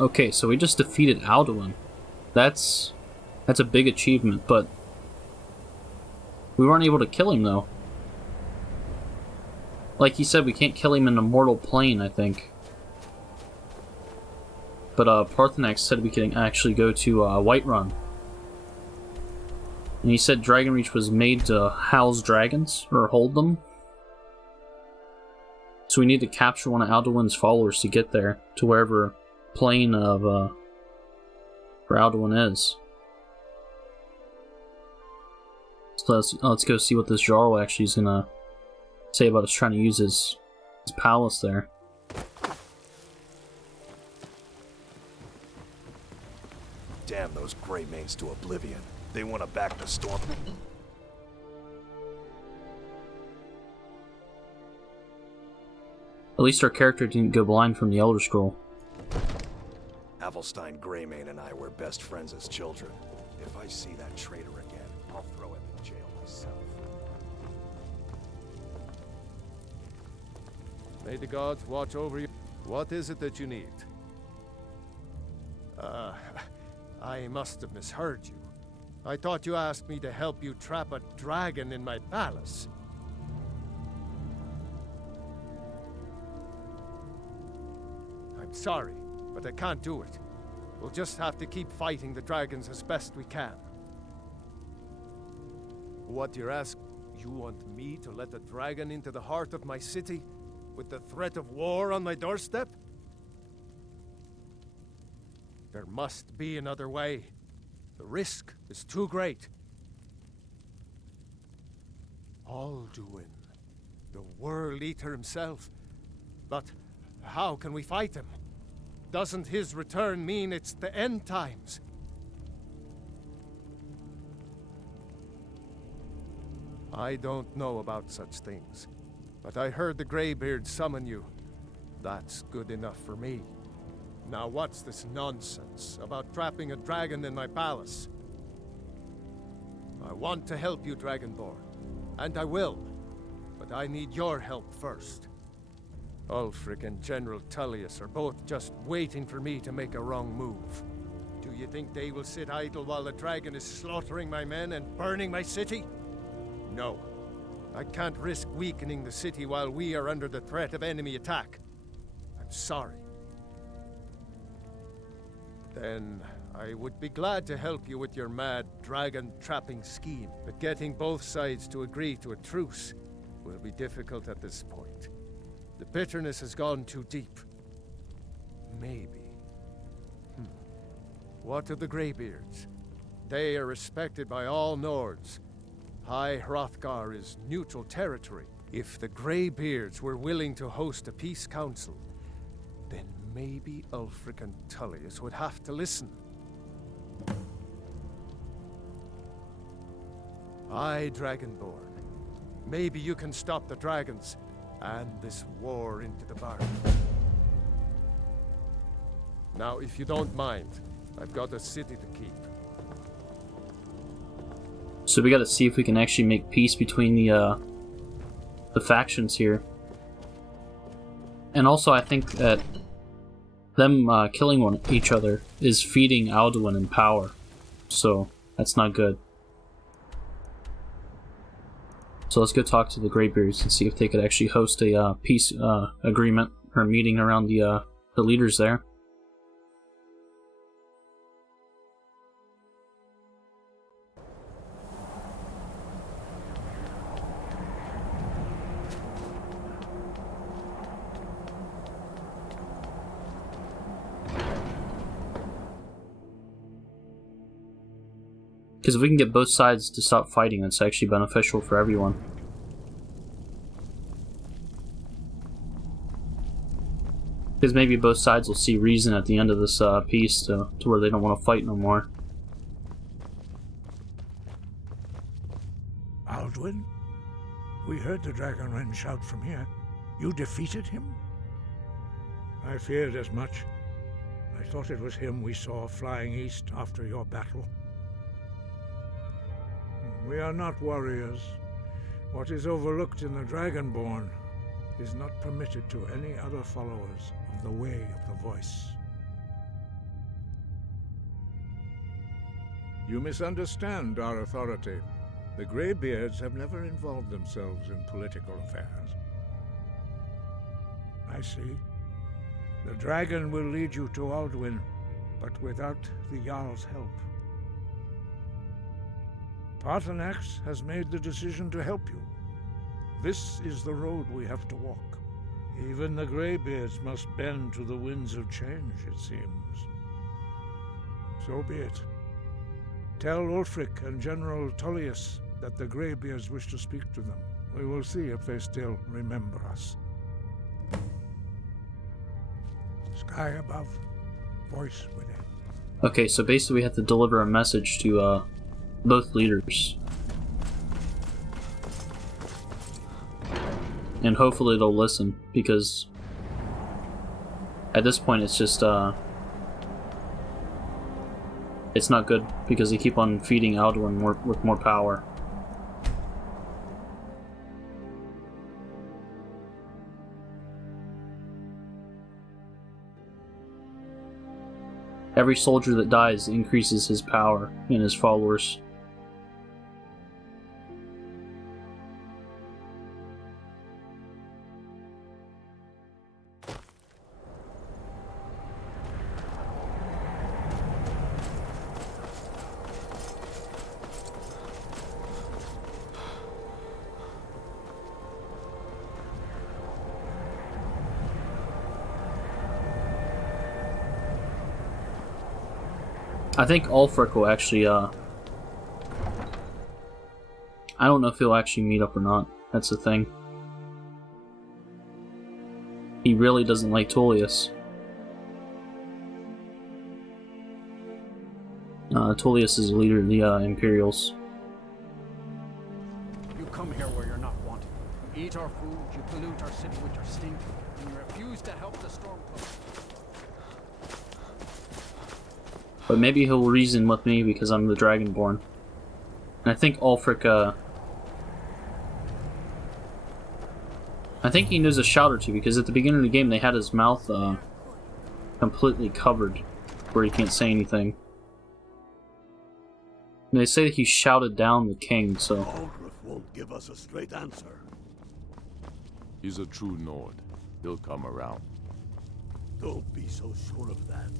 Okay, so we just defeated Alduin. That's a big achievement, but we weren't able to kill him though. Like he said, we can't kill him in the mortal plane, I think. But Parthenax said we can actually go to Whiterun. And he said Dragonreach was made to house dragons, or hold them. So we need to capture one of Alduin's followers to get there, to wherever plane of where Alduin is. So let's go see what this Jarl actually is gonna say about us trying to use his palace there. Damn those Grey Manes to Oblivion. They want to back the storm. At least our character didn't go blind from the Elder Scroll. Avelstein Greymane and I were best friends as children. If I see that traitor again, I'll throw him in jail myself. May the gods watch over you. What is it that you need? I must have misheard you. I thought you asked me to help you trap a dragon in my palace. I'm sorry, but I can't do it. We'll just have to keep fighting the dragons as best we can. What you're asking? You want me to let a dragon into the heart of my city, with the threat of war on my doorstep? There must be another way. The risk is too great. Alduin, the World-Eater himself. But how can we fight him? Doesn't his return mean it's the end times? I don't know about such things, but I heard the Greybeard summon you. That's good enough for me. Now what's this nonsense about trapping a dragon in my palace? I want to help you, Dragonborn, and I will, but I need your help first. Ulfric and General Tullius are both just waiting for me to make a wrong move. Do you think they will sit idle while the dragon is slaughtering my men and burning my city? No. I can't risk weakening the city while we are under the threat of enemy attack. I'm sorry. Then I would be glad to help you with your mad dragon-trapping scheme, but getting both sides to agree to a truce will be difficult at this point. The bitterness has gone too deep. Maybe. What of the Greybeards? They are respected by all Nords. High Hrothgar is neutral territory. If the Greybeards were willing to host a peace council, then maybe Ulfric and Tullius would have to listen. Aye, Dragonborn. Maybe you can stop the dragons and this war into the bargain. Now, if you don't mind, I've got a city to keep. So we gotta see if we can actually make peace between the factions here. And also I think that them killing each other is feeding Alduin in power. So that's not good. So let's go talk to the Greybeards and see if they could actually host a peace agreement or meeting around the leaders there. Because if we can get both sides to stop fighting, that's actually beneficial for everyone. Because maybe both sides will see reason at the end of this peace to where they don't want to fight no more. Alduin? We heard the Dragonren shout from here. You defeated him? I feared as much. I thought it was him we saw flying east after your battle. We are not warriors. What is overlooked in the Dragonborn is not permitted to any other followers of the Way of the Voice. You misunderstand our authority. The Greybeards have never involved themselves in political affairs. I see. The dragon will lead you to Alduin, but without the Jarl's help. Paarthurnax has made the decision to help you. This is the road we have to walk. Even the Greybeards must bend to the winds of change, it seems. So be it. Tell Ulfric and General Tullius that the Greybeards wish to speak to them. We will see if they still remember us. Sky above, voice within. Okay, so basically we have to deliver a message to both leaders. And hopefully they'll listen, because at this point it's just it's not good, because they keep on feeding Alduin with more power. Every soldier that dies increases his power and his followers. I think Ulfric will actually, I don't know if he'll actually meet up or not. That's the thing. He really doesn't like Tullius. Tullius is the leader of the Imperials. You come here where you're not wanted. You eat our food, you pollute our city with your stink, and you refuse to help the Stormcloaks. But maybe he'll reason with me because I'm the Dragonborn. And I think Ulfric, I think he knows a shout or two, because at the beginning of the game they had his mouth completely covered where he can't say anything. And they say that he shouted down the king, so... Aldrich won't give us a straight answer. He's a true Nord. He'll come around. Don't be so sure of that.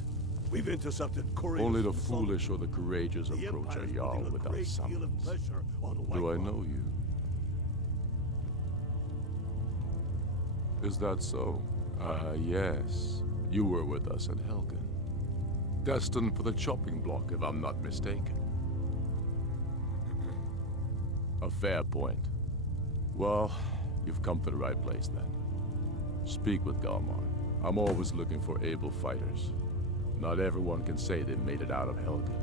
We've intercepted couriers. Only the from foolish or the courageous the approach a Empire's Jarl putting a without great deal of summons. pressure on Do I Whiterun. know you? Is that so? Yes. You were with us at Helgen. Destined for the chopping block, if I'm not mistaken. A fair point. Well, you've come to the right place then. Speak with Galmar. I'm always looking for able fighters. Not everyone can say they made it out of Helgen.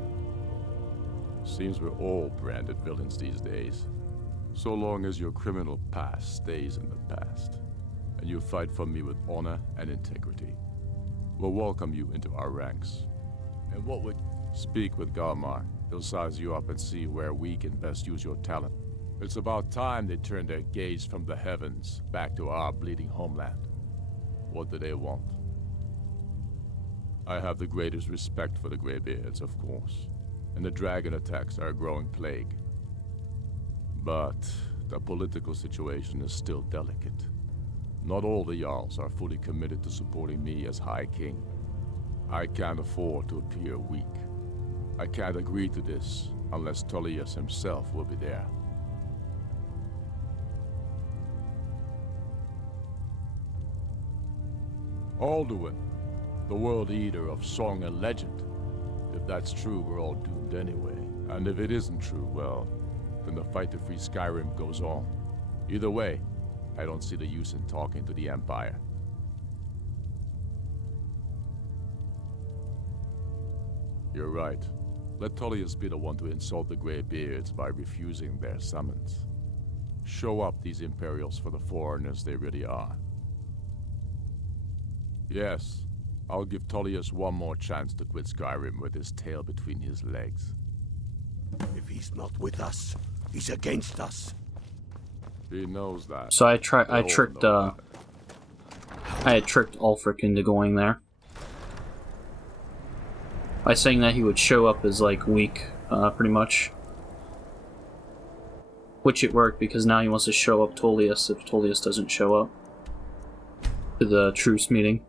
Seems we're all branded villains these days. So long as your criminal past stays in the past, and you fight for me with honor and integrity, we'll welcome you into our ranks. And what would... Speak with Galmar. He'll size you up and see where we can best use your talent. It's about time they turned their gaze from the heavens back to our bleeding homeland. What do they want? I have the greatest respect for the Greybeards, of course, and the dragon attacks are a growing plague. But the political situation is still delicate. Not all the Jarls are fully committed to supporting me as High King. I can't afford to appear weak. I can't agree to this unless Tullius himself will be there. Alduin, the World-Eater of song and legend. If that's true, we're all doomed anyway. And if it isn't true, well, then the fight to free Skyrim goes on. Either way, I don't see the use in talking to the Empire. You're right. Let Tullius be the one to insult the Greybeards by refusing their summons. Show up these Imperials for the foreigners they really are. Yes, I'll give Tullius one more chance to quit Skyrim with his tail between his legs. If he's not with us, he's against us. He knows that. So I tricked Ulfric into going there by saying that he would show up as like weak pretty much. Which it worked, because now he wants to show up Tullius if Tullius doesn't show up to the truce meeting.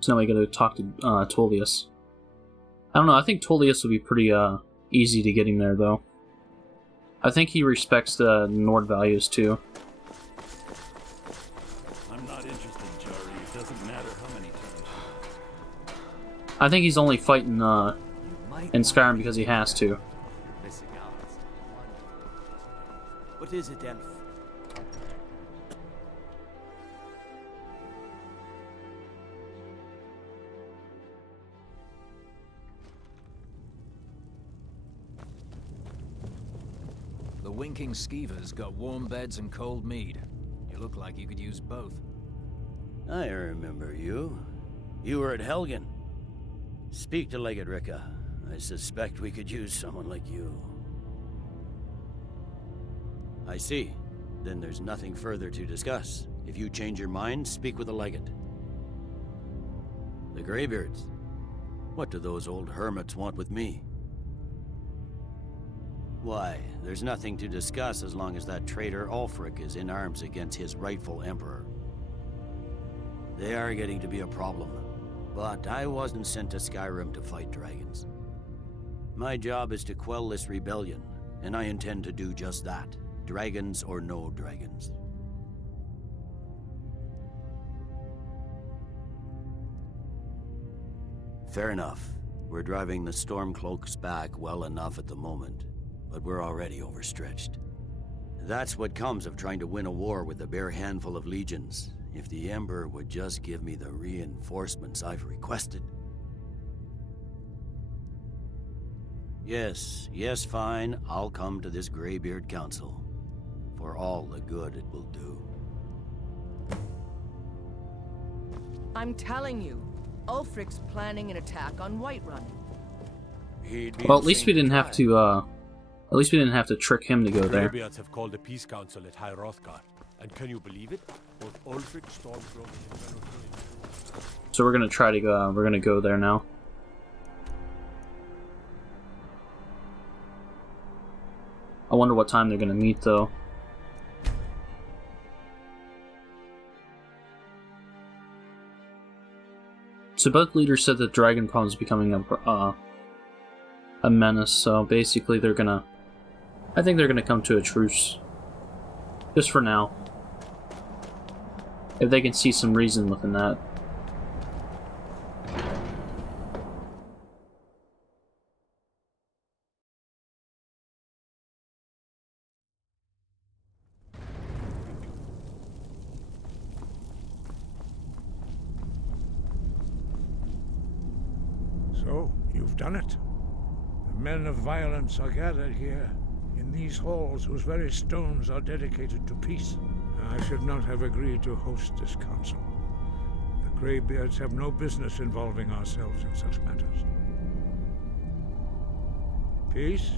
So now we gotta talk to Tullius. I don't know, I think Tullius would be pretty easy to get him there, though. I think he respects the Nord values, too. I'm not interested, Jari. It doesn't matter how many times. I think he's only fighting in Skyrim because he has to. You're missing out. What is it, Elf? The winking skeever's got warm beds and cold mead. You look like you could use both. I remember you. You were at Helgen. Speak to Legate Ricka. I suspect we could use someone like you. I see. Then there's nothing further to discuss. If you change your mind, speak with the Legate. The Greybeards. What do those old hermits want with me? Why, there's nothing to discuss as long as that traitor Ulfric is in arms against his rightful emperor. They are getting to be a problem, but I wasn't sent to Skyrim to fight dragons. My job is to quell this rebellion, and I intend to do just that, dragons or no dragons. Fair enough. We're driving the Stormcloaks back well enough at the moment. But we're already overstretched. That's what comes of trying to win a war with a bare handful of legions. If the Emperor would just give me the reinforcements I've requested. Yes, fine. I'll come to this Greybeard Council. For all the good it will do. I'm telling you, Ulfric's planning an attack on Whiterun. Well, at least we didn't have to, at least we didn't have to trick him to go there. Greybeards have called a peace council at High Hrothgar. And can you believe it? Both Ulfric, Stormcloak, and Velothric. So we're gonna try to go. We're gonna go there now. I wonder what time they're gonna meet, though. So both leaders said that Dragon Problem is becoming a menace. So basically, they're gonna. I think they're gonna come to a truce. Just for now. If they can see some reason within that. So, you've done it. The men of violence are gathered here, in these halls whose very stones are dedicated to peace. I should not have agreed to host this council. The Greybeards have no business involving ourselves in such matters. Peace?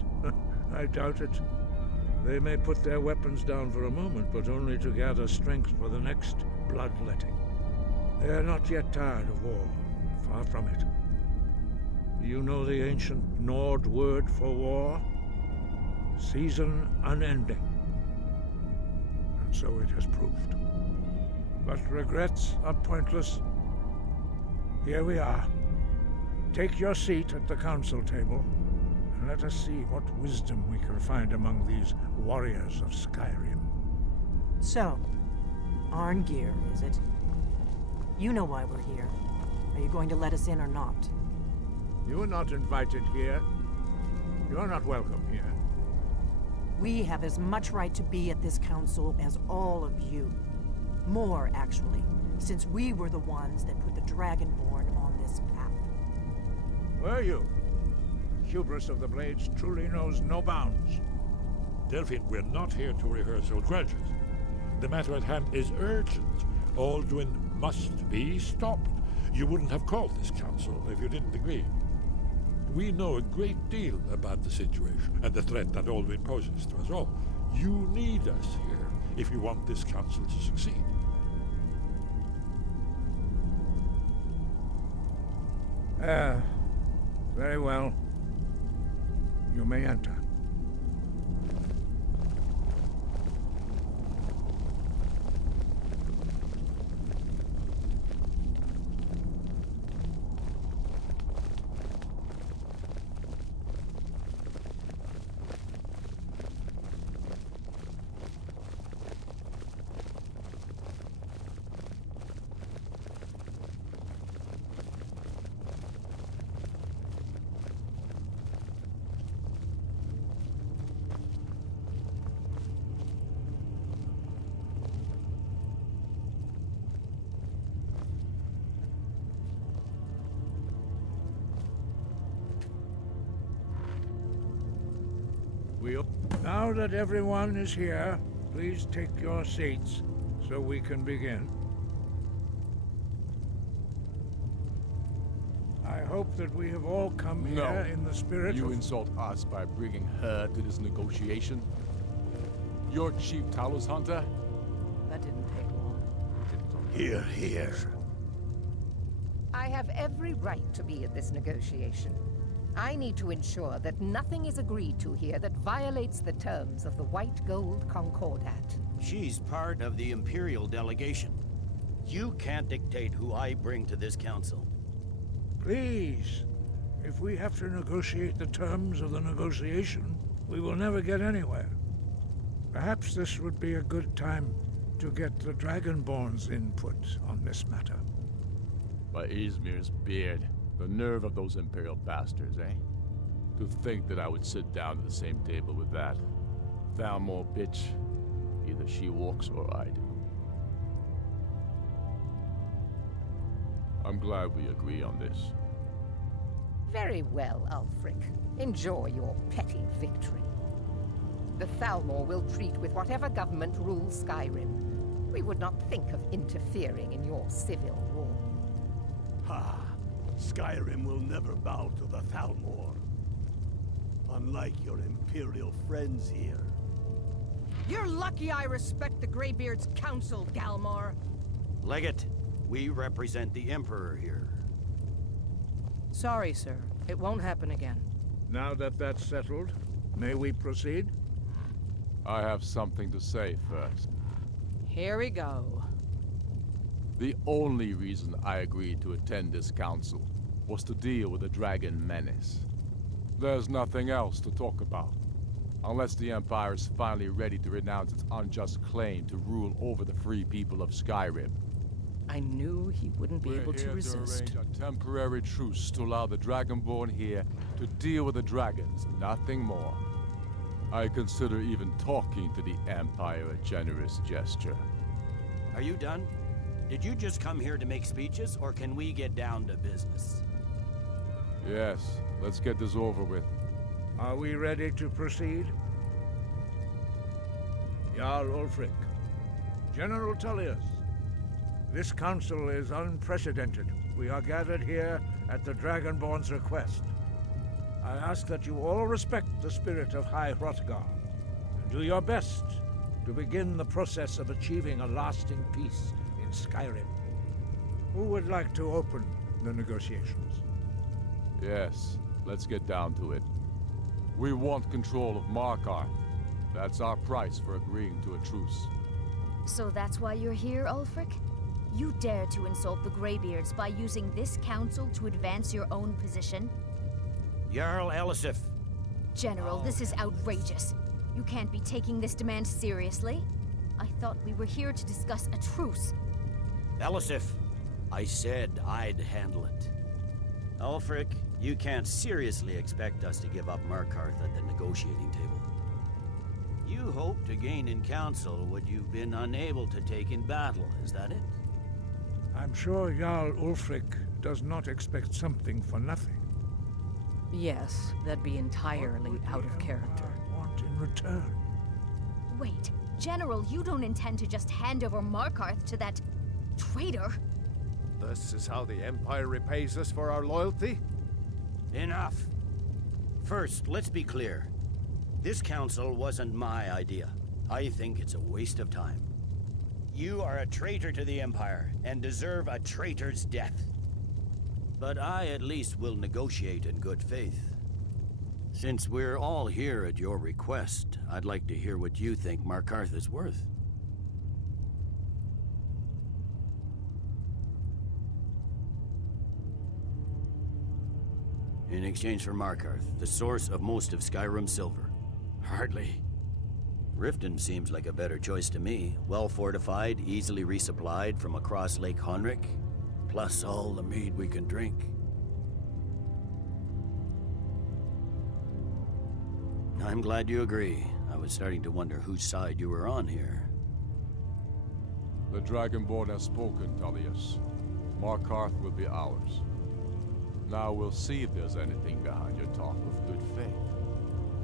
I doubt it. They may put their weapons down for a moment, but only to gather strength for the next bloodletting. They are not yet tired of war. Far from it. You know the ancient Nord word for war? Season unending. And so it has proved. But regrets are pointless. Here we are. Take your seat at the council table, and let us see what wisdom we can find among these warriors of Skyrim. So, Arngeir, is it? You know why we're here. Are you going to let us in or not? You are not invited here. You are not welcome here. We have as much right to be at this council as all of you. More, actually, since we were the ones that put the Dragonborn on this path. Were you? The hubris of the Blades truly knows no bounds. Delphine, we're not here to rehearse old grudges. The matter at hand is urgent. Alduin must be stopped. You wouldn't have called this council if you didn't agree. We know a great deal about the situation and the threat that Alduin poses to us all. You need us here. if you want this council to succeed. Very well. You may enter. Now that everyone is here, please take your seats so we can begin. I hope that we have all come here in the spirit You of... insult us by bringing her to this negotiation? You're Chief Talos Hunter? That didn't take long. Hear, hear. I have every right to be at this negotiation. I need to ensure that nothing is agreed to here that violates the terms of the White Gold Concordat. She's part of the Imperial delegation. You can't dictate who I bring to this council. Please, if we have to negotiate the terms of the negotiation, we will never get anywhere. Perhaps this would be a good time to get the Dragonborn's input on this matter. By Izmir's beard. The nerve of those Imperial bastards, eh? To think that I would sit down at the same table with that. Thalmor bitch. Either she walks or I do. I'm glad we agree on this. Very well, Ulfric. Enjoy your petty victory. The Thalmor will treat with whatever government rules Skyrim. We would not think of interfering in your civil war. Ha! Skyrim will never bow to the Thalmor. Unlike your Imperial friends here. You're lucky I respect the Greybeard's counsel, Galmar. Legate, we represent the Emperor here. Sorry, sir. It won't happen again. Now that that's settled, may we proceed? I have something to say first. Here we go. The only reason I agreed to attend this council was to deal with the dragon menace. There's nothing else to talk about. Unless the Empire is finally ready to renounce its unjust claim to rule over the free people of Skyrim. I knew he wouldn't be able to resist. We're here to arrange a temporary truce to allow the Dragonborn here to deal with the dragons, nothing more. I consider even talking to the Empire a generous gesture. Are you done? Did you just come here to make speeches, or can we get down to business? Yes, let's get this over with. Are we ready to proceed? Jarl Ulfric, General Tullius, this council is unprecedented. We are gathered here at the Dragonborn's request. I ask that you all respect the spirit of High Hrothgar, and do your best to begin the process of achieving a lasting peace in Skyrim. Who would like to open the negotiations? Yes, let's get down to it. We want control of Markarth. That's our price for agreeing to a truce. So that's why you're here, Ulfric? You dare to insult the Greybeards by using this council to advance your own position? Jarl Elisif. General, this is outrageous. You can't be taking this demand seriously. I thought we were here to discuss a truce. Elisif, I said I'd handle it. Ulfric, you can't seriously expect us to give up Markarth at the negotiating table. You hoped to gain in council what you've been unable to take in battle, is that it? I'm sure Jarl Ulfric does not expect something for nothing. Yes, that'd be entirely out of character. Want in return? Wait, General, you don't intend to just hand over Markarth to that traitor? This is how the Empire repays us for our loyalty? Enough. First, let's be clear. This council wasn't my idea. I think it's a waste of time. You are a traitor to the Empire, and deserve a traitor's death. But I at least will negotiate in good faith. Since we're all here at your request, I'd like to hear what you think Markarth is worth. In exchange for Markarth, the source of most of Skyrim's silver. Hardly. Riften seems like a better choice to me. Well fortified, easily resupplied from across Lake Honric, plus all the mead we can drink. I'm glad you agree. I was starting to wonder whose side you were on here. The Dragonborn has spoken, Tullius. Markarth will be ours. Now we'll see if there's anything behind your talk of good faith.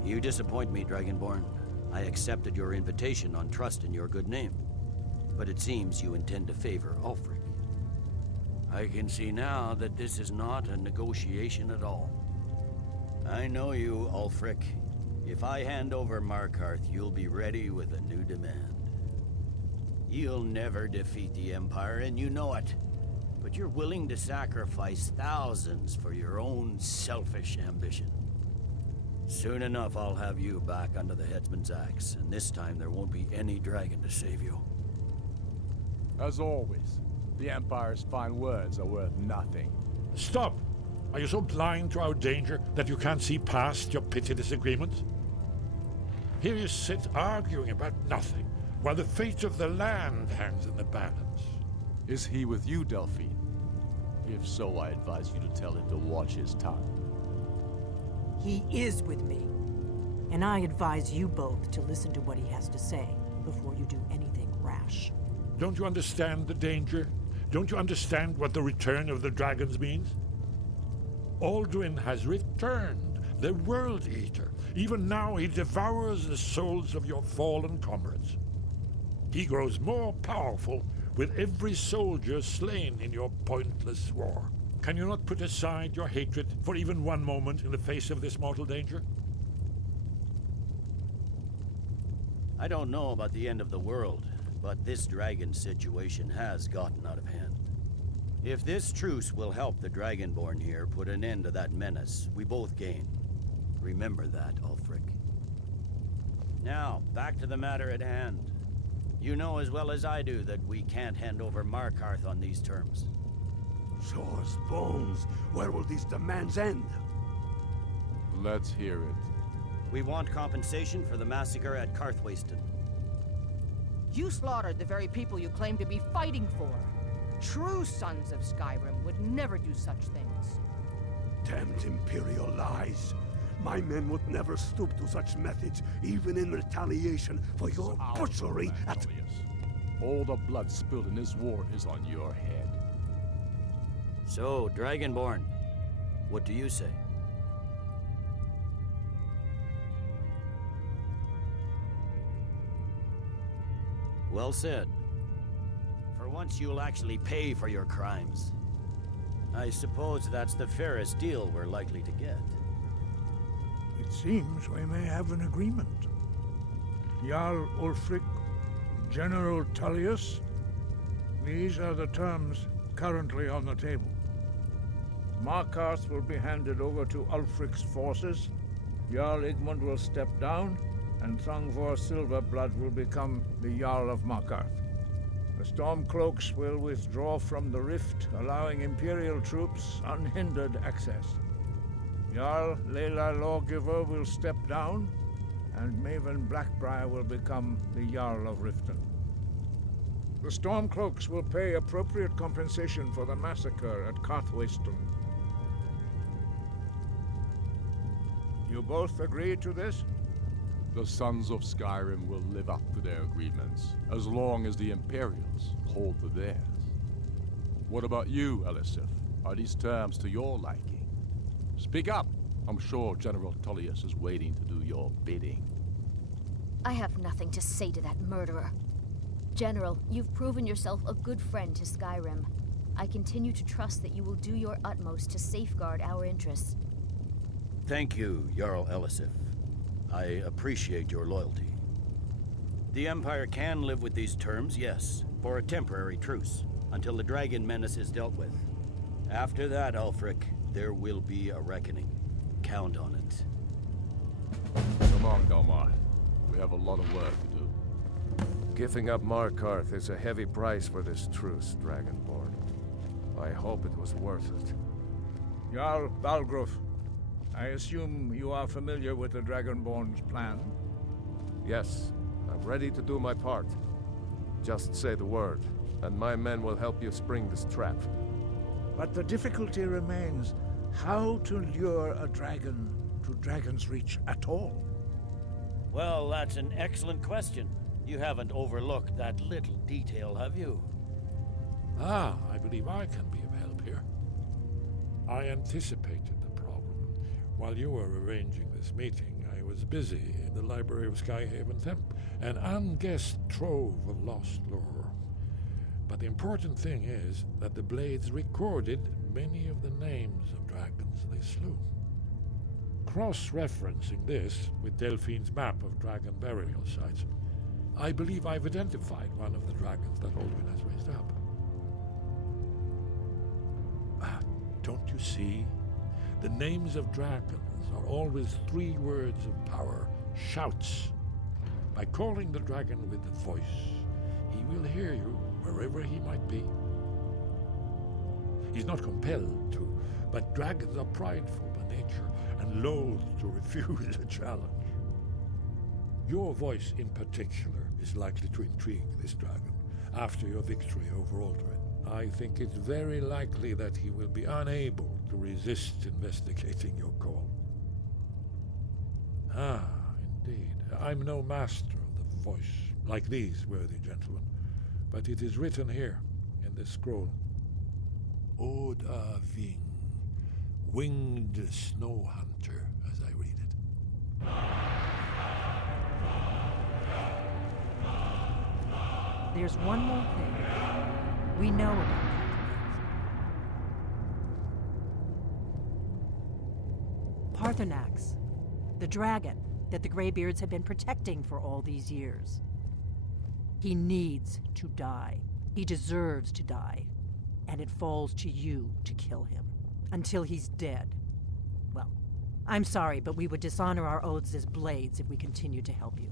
You disappoint me, Dragonborn. I accepted your invitation on trust in your good name. But it seems you intend to favor Ulfric. I can see now that this is not a negotiation at all. I know you, Ulfric. If I hand over Markarth, you'll be ready with a new demand. You'll never defeat the Empire, and you know it. But you're willing to sacrifice thousands for your own selfish ambition. Soon enough, I'll have you back under the headsman's axe, and this time there won't be any dragon to save you. As always, the Empire's fine words are worth nothing. Stop! Are you so blind to our danger that you can't see past your petty disagreements? Here you sit arguing about nothing, while the fate of the land hangs in the balance. Is he with you, Delphine? If so, I advise you to tell him to watch his tongue. He is with me. And I advise you both to listen to what he has to say before you do anything rash. Don't you understand the danger? Don't you understand what the return of the dragons means? Alduin has returned, the World-Eater. Even now he devours the souls of your fallen comrades. He grows more powerful with every soldier slain in your pointless war. Can you not put aside your hatred for even one moment in the face of this mortal danger? I don't know about the end of the world, but this dragon situation has gotten out of hand. If this truce will help the Dragonborn here put an end to that menace, we both gain. Remember that, Ulfric. Now, back to the matter at hand. You know as well as I do that we can't hand over Markarth on these terms. Show us bones. Where will these demands end? Let's hear it. We want compensation for the massacre at Karthwasten. You slaughtered the very people you claim to be fighting for. True sons of Skyrim would never do such things. Damned Imperial lies. My men would never stoop to such methods, even in retaliation for your butchery at... All the blood spilled in this war is on your head. So, Dragonborn, what do you say? Well said. For once you'll actually pay for your crimes. I suppose that's the fairest deal we're likely to get. It seems we may have an agreement. Jarl Ulfric, General Tullius, these are the terms currently on the table. Markarth will be handed over to Ulfric's forces, Jarl Igmund will step down, and Thangvor Silverblood will become the Jarl of Markarth. The Stormcloaks will withdraw from the rift, allowing Imperial troops unhindered access. Jarl Leila Lawgiver will step down, and Maven Blackbriar will become the Jarl of Riften. The Stormcloaks will pay appropriate compensation for the massacre at Karthwasten. You both agree to this? The Sons of Skyrim will live up to their agreements, as long as the Imperials hold to theirs. What about you, Elisif? Are these terms to your liking? Speak up! I'm sure General Tullius is waiting to do your bidding. I have nothing to say to that murderer. General, you've proven yourself a good friend to Skyrim. I continue to trust that you will do your utmost to safeguard our interests. Thank you, Jarl Elisif. I appreciate your loyalty. The Empire can live with these terms, yes, for a temporary truce, until the dragon menace is dealt with. After that, Ulfric, there will be a reckoning. Count on it. Come on, Galmar. We have a lot of work to do. Giving up Markarth is a heavy price for this truce, Dragonborn. I hope it was worth it. Jarl Balgruuf, I assume you are familiar with the Dragonborn's plan? Yes, I'm ready to do my part. Just say the word, and my men will help you spring this trap. But the difficulty remains how to lure a dragon to Dragon's Reach at all. Well, that's an excellent question. You haven't overlooked that little detail, have you? Ah, I believe I can be of help here. I anticipated the problem. While you were arranging this meeting, I was busy in the library of Skyhaven Temp, an unguessed trove of lost lore. But the important thing is that the Blades recorded many of the names of dragons they slew. Cross-referencing this with Delphine's map of dragon burial sites, I believe I've identified one of the dragons that Alduin has raised up. Don't you see? The names of dragons are always 3 words of power, shouts. By calling the dragon with the voice, he will hear you wherever he might be. He's not compelled to, but dragons are prideful by nature and loath to refuse a challenge. Your voice in particular is likely to intrigue this dragon after your victory over Alduin. I think it's very likely that he will be unable to resist investigating your call. Ah, indeed. I'm no master of the voice, like these worthy gentlemen, but it is written here in this scroll. Oda Ving, winged snow hunter, as I read it. There's one more thing we know about Paarthurnax, the dragon that the Greybeards have been protecting for all these years. He needs to die. He deserves to die. And it falls to you to kill him. Until he's dead. Well, I'm sorry, but we would dishonor our oaths as Blades if we continue to help you.